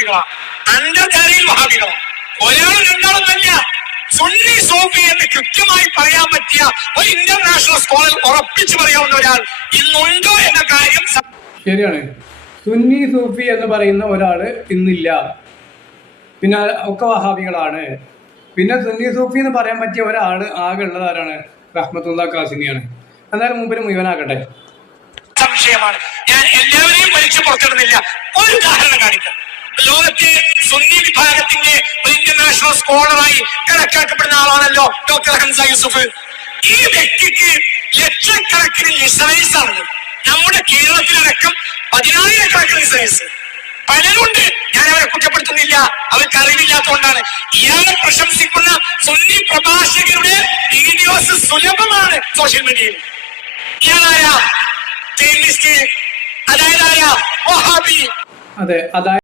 വഹാബികളാണ് അണ്ടർധാരയിൽ വഹാബികളാണ് ഒരാൾ രണ്ടാളൊന്നല്ല സുന്നി സൂഫി എന്ന് കൃത്യമായി പറയാൻ പറ്റിയ ഒരു ഇന്റർനാഷണൽ സ്കോളർ ഉറപ്പിച്ചു പറയാവുന്ന ഒരാൾ ഇന്നുണ്ടോ എന്ന കാര്യം ശരിയാണ്. സുന്നി സൂഫി എന്ന് പറയുന്ന ഒരാൾ ഇന്നില്ല. പിന്നെ ഒക്കെ വഹാബികളാണ്. പിന്നെ സുന്നി സൂഫി എന്ന് പറയാൻ പറ്റിയ ഒരാൾ ആകെ ഉള്ളത് ആരാണ്? റഹ്മത്തുള്ള കാസിനിയാണ് എന്നാലും മുമ്പിൽ മുഴുവനാകട്ടെ. സംശയമാണ്. ഞാൻ എല്ലാവരെയും വലിച്ചു സുന്നി വിഭാഗത്തിന്റെ ഒരു ഇന്റർനാഷണൽ സ്കോളറായി കണക്കാക്കപ്പെടുന്ന ആളാണല്ലോ ഡോക്ടർ ഹംസ യൂസുഫ്. ഈ വ്യക്തിക്ക് ലക്ഷക്കണക്കിന് ലിസണേഴ്സ് ആണ്. നമ്മുടെ കേരളത്തിലടക്കം പതിനായിരക്കണക്കിന് ലിസണേഴ്സ് പലരുണ്ട്. ഞാൻ അവരെ കുറ്റപ്പെടുത്തുന്നില്ല. അവർക്ക് അറിവില്ലാത്തതുകൊണ്ടാണ്. ഇയാളെ പ്രശംസിക്കുന്ന സുന്നി പ്രഭാഷകരുടെ വീഡിയോസ് സുലഭമാണ് സോഷ്യൽ മീഡിയയിൽ. ഇയാളായ അതായത് ആരാ? വഹാബി. അതെ അതായത്